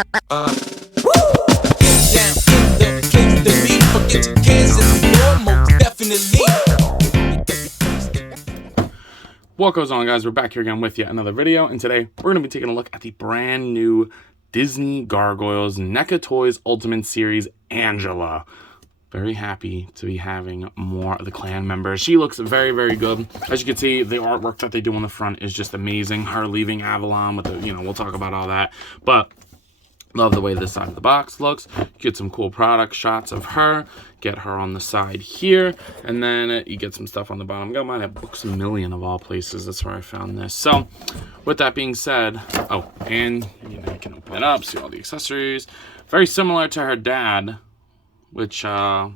Down in the place to be. Forget your cares and the more, most definitely. What goes on, guys? We're back here again with yet another video, and today we're going to be taking a look at the brand new Disney Gargoyles NECA Toys Ultimate Series Angela. Very happy to be having more of the clan members. She looks very, very good. As you can see, the artwork that they do on the front is just amazing. Her leaving Avalon with the, we'll talk about all that. But love the way this side of the box looks. Get some cool product shots of her. Get her on the side here. And then you get some stuff on the bottom. I might have Books A Million of all places. That's where I found this. So, with that being said, oh, and you can open it up, see all the accessories. Very similar to her dad, which I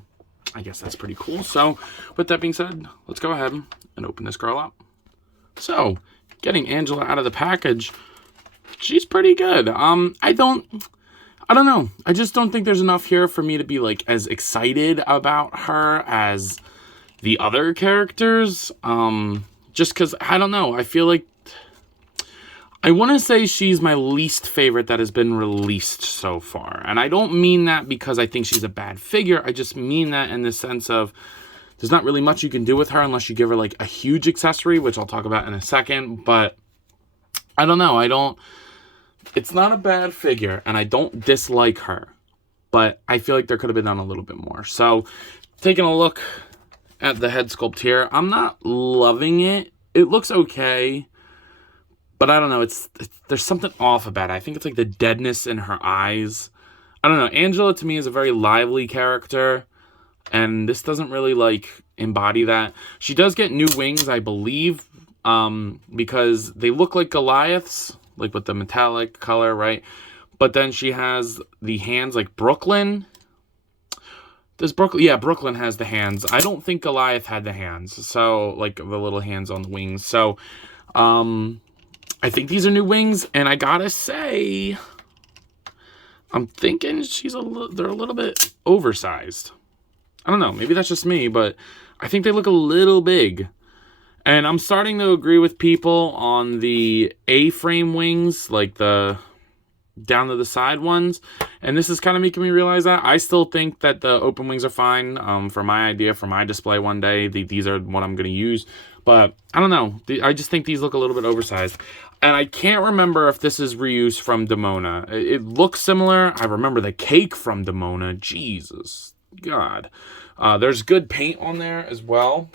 guess that's pretty cool. So, with that being said, let's go ahead and open this girl up. So, getting Angela out of the package, she's pretty good. I don't know. I just don't think there's enough here for me to be like as excited about her as the other characters. Just because, I don't know. I feel like I want to say she's my least favorite that has been released so far. And I don't mean that because I think she's a bad figure. I just mean that in the sense of there's not really much you can do with her unless you give her like a huge accessory, which I'll talk about in a second. But I don't know. It's not a bad figure, and I don't dislike her. But I feel like there could have been done a little bit more. So, taking a look at the head sculpt here, I'm not loving it. It looks okay. But I don't know, there's something off about it. I think it's like the deadness in her eyes. I don't know, Angela to me is a very lively character. And this doesn't really like embody that. She does get new wings, I believe. Because they look like Goliaths. Like with the metallic color, right? But then she has the hands like Brooklyn. Does Brooklyn? Yeah, Brooklyn has the hands. I don't think Goliath had the hands. So, like the little hands on the wings. So, I think these are new wings, and I gotta say, I'm thinking they're a little bit oversized. I don't know, maybe that's just me, but I think they look a little big. And I'm starting to agree with people on the A-frame wings, like the down to the side ones. And this is kind of making me realize that. I still think that the open wings are fine for my idea, for my display one day. These are what I'm going to use. But I don't know. I just think these look a little bit oversized. And I can't remember if this is reused from Demona. It looks similar. I remember the cake from Demona. Jesus God. There's good paint on there as well.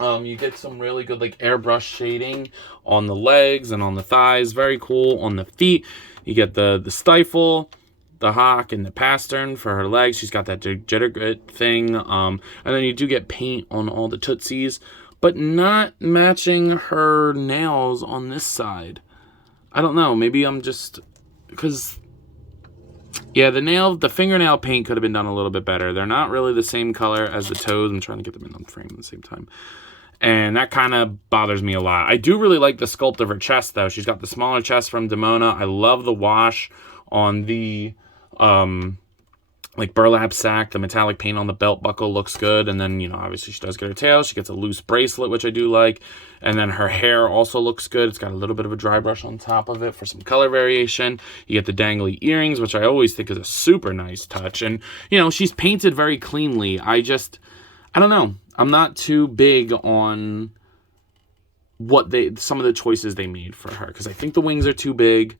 You get some really good like airbrush shading on the legs and on the thighs. Very cool. On the feet, you get the stifle, the hock, and the pastern for her legs. She's got that jitterbit thing. And then you do get paint on all the tootsies, but not matching her nails on this side. I don't know. Maybe I'm just because yeah, the fingernail paint could have been done a little bit better. They're not really the same color as the toes. I'm trying to get them in on frame at the same time. And that kind of bothers me a lot. I do really like the sculpt of her chest, though. She's got the smaller chest from Demona. I love the wash on the, like, burlap sack. The metallic paint on the belt buckle looks good. And then, obviously she does get her tail. She gets a loose bracelet, which I do like. And then her hair also looks good. It's got a little bit of a dry brush on top of it for some color variation. You get the dangly earrings, which I always think is a super nice touch. And, she's painted very cleanly. I don't know. I'm not too big on some of the choices they made for her. Because I think the wings are too big.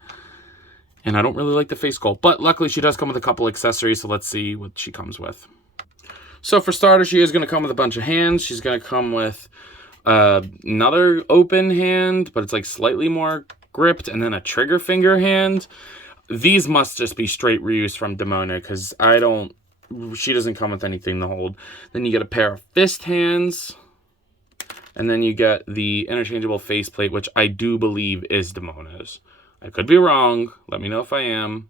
And I don't really like the face sculpt. But luckily, she does come with a couple accessories. So let's see what she comes with. So for starters, she is going to come with a bunch of hands. She's going to come with another open hand. But it's like slightly more gripped. And then a trigger finger hand. These must just be straight reuse from Demona. Because she doesn't come with anything to hold. Then you get a pair of fist hands. And then you get the interchangeable faceplate, which I do believe is Demona's. I could be wrong. Let me know if I am.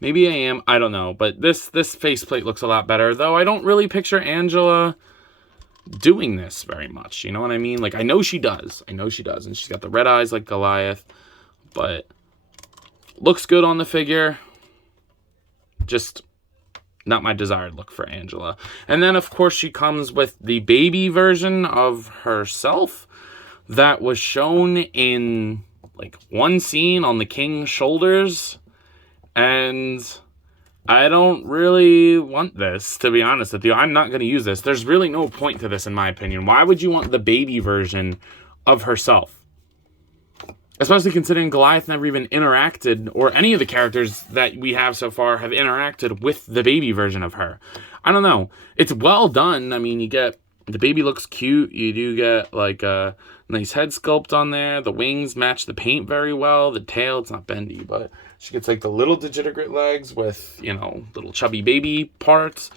Maybe I am. I don't know. But this faceplate looks a lot better. Though I don't really picture Angela doing this very much. You know what I mean? Like, I know she does. And she's got the red eyes like Goliath. But looks good on the figure. Just not my desired look for Angela. And then, of course, she comes with the baby version of herself that was shown in, like, one scene on the king's shoulders. And I don't really want this, to be honest with you. I'm not going to use this. There's really no point to this, in my opinion. Why would you want the baby version of herself? Especially considering Goliath never even interacted, or any of the characters that we have so far have interacted with the baby version of her. I don't know. It's well done. I mean, you get, the baby looks cute. You do get like a nice head sculpt on there. The wings match the paint very well. The tail, it's not bendy, but she gets like the little digitigrade legs with, you know, little chubby baby parts.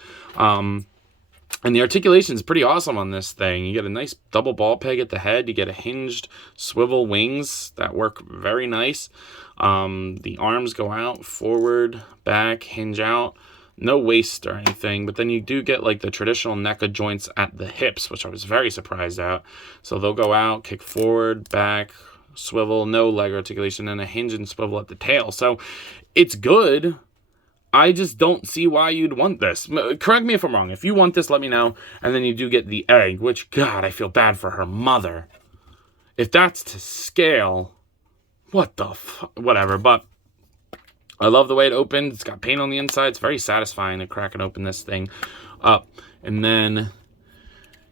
And the articulation is pretty awesome on this thing. You get a nice double ball peg at the head. You get a hinged swivel wings that work very nice. The arms go out, forward, back, hinge out. No waist or anything, but then you do get like the traditional Neca joints at the hips, which I was very surprised at. So they'll go out, kick forward, back, swivel, no leg articulation, and a hinge and swivel at the tail. So it's good. I just don't see why you'd want this. Correct me if I'm wrong. If you want this, let me know. And then you do get the egg, which, God, I feel bad for her mother. If that's to scale, what the whatever, but I love the way it opens. It's got paint on the inside. It's very satisfying to crack and open this thing up. And then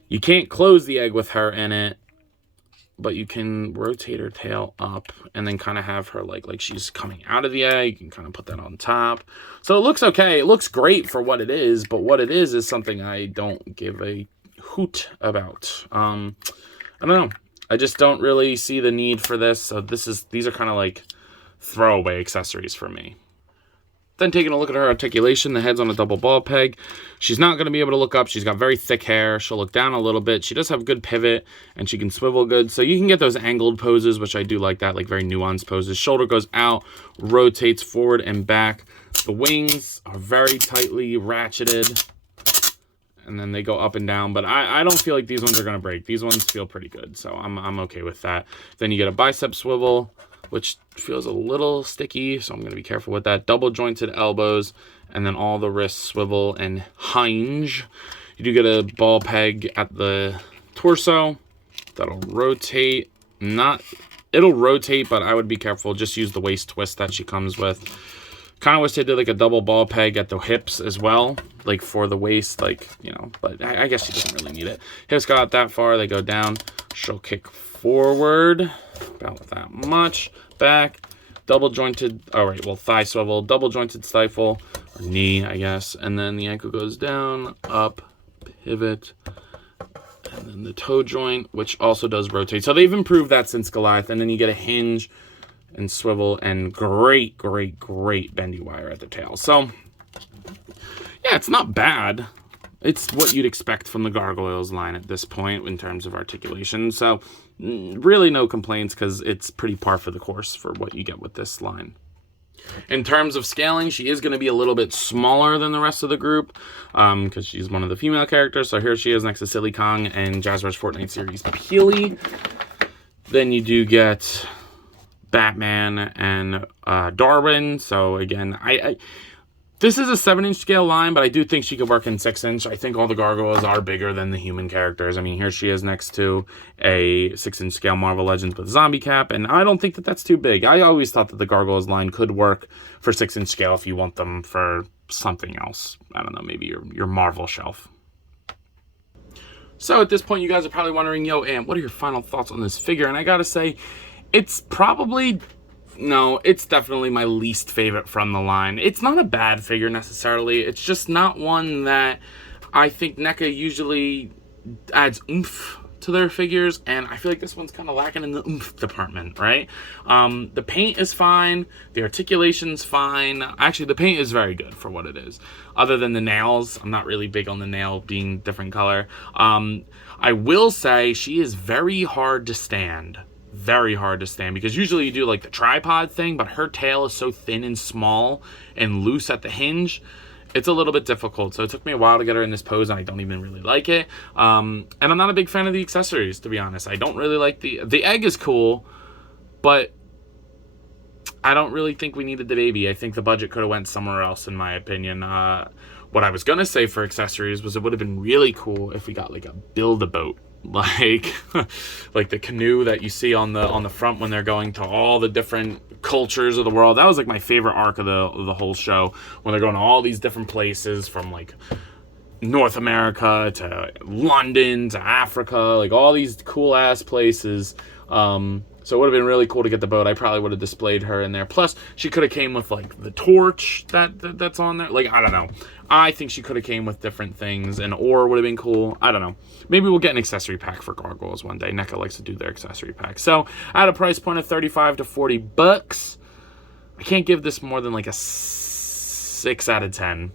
you can't close the egg with her in it, but you can rotate her tail up and then kind of have her like she's coming out of the egg. You can kind of put that on top. So it looks okay. It looks great for what it is, but what it is something I don't give a hoot about. I don't know. I just don't really see the need for this. So these are kind of like throwaway accessories for me. Then taking a look at her articulation, the head's on a double ball peg. She's not going to be able to look up. She's got very thick hair. She'll look down a little bit. She does have good pivot, and she can swivel good. So you can get those angled poses, which I do like that, like very nuanced poses. Shoulder goes out, rotates forward and back. The wings are very tightly ratcheted, and then they go up and down. But I don't feel like these ones are going to break. These ones feel pretty good, so I'm okay with that. Then you get a bicep swivel, which feels a little sticky, so I'm going to be careful with that. Double jointed elbows, and then all the wrists swivel and hinge. You do get a ball peg at the torso. That'll rotate. It'll rotate, but I would be careful. Just use the waist twist that she comes with. Kind of wish they did like a double ball peg at the hips as well, like for the waist, like, you know, but I guess she doesn't really need it. Hips go out that far, they go down. She'll kick forward, about that much, back, double jointed, thigh swivel, double jointed stifle, or knee, I guess, and then the ankle goes down, up, pivot, and then the toe joint, which also does rotate. So they've improved that since Goliath, and then you get a hinge and swivel and great bendy wire at the tail. So yeah, it's not bad. It's what you'd expect from the Gargoyles line at this point in terms of articulation. So really no complaints, because it's pretty par for the course for what you get with this line. In terms of scaling, she is going to be a little bit smaller than the rest of the group, because she's one of the female characters. So here she is next to Silly Kong and Jazzwares Fortnite series Peely. Then you do get Batman and Darwin. So again, this is a 7-inch scale line, but I do think she could work in 6-inch. I think all the Gargoyles are bigger than the human characters. I mean, here she is next to a 6-inch scale Marvel Legends with zombie cap, and I don't think that that's too big. I always thought that the Gargoyles line could work for 6-inch scale if you want them for something else. I don't know, maybe your Marvel shelf. So at this point, you guys are probably wondering, yo, Am, what are your final thoughts on this figure? And I gotta say, it's definitely my least favorite from the line. It's not a bad figure necessarily. It's just not one that I think NECA usually adds oomph to their figures, and I feel like this one's kind of lacking in the oomph department, right? The paint is fine. The articulation's fine. Actually, the paint is very good for what it is. Other than the nails, I'm not really big on the nail being different color. I will say she is very hard to stand. Very hard to stand, because usually you do like the tripod thing, but her tail is so thin and small and loose at the hinge, it's a little bit difficult. So it took me a while to get her in this pose, and I don't even really like it. And I'm not a big fan of the accessories, to be honest. I don't really like the egg is cool, but I don't really think we needed the baby. I think the budget could have went somewhere else, in my opinion. What I was gonna say for accessories was it would have been really cool if we got like a Build-A-Boat like like the canoe that you see on the front when they're going to all the different cultures of the world. That was like my favorite arc of the whole show, when they're going to all these different places, from like North America to London to Africa, like all these cool ass places. So it would have been really cool to get the boat. I probably would have displayed her in there. Plus, she could have came with like the torch that's on there. Like, I don't know. I think she could have came with different things. An oar would have been cool. I don't know. Maybe we'll get an accessory pack for Gargoyles one day. NECA likes to do their accessory pack. So at a price point of $35 to $40, I can't give this more than like a 6 out of 10.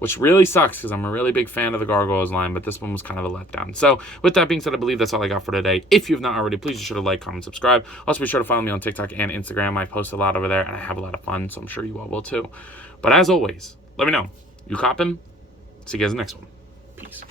Which really sucks, because I'm a really big fan of the Gargoyles line, but this one was kind of a letdown. So with that being said, I believe that's all I got for today. If you have not already, please be sure to like, comment, subscribe. Also be sure to follow me on TikTok and Instagram. I post a lot over there, and I have a lot of fun, so I'm sure you all will too. But as always, let me know. You coppin'? See you guys in the next one. Peace.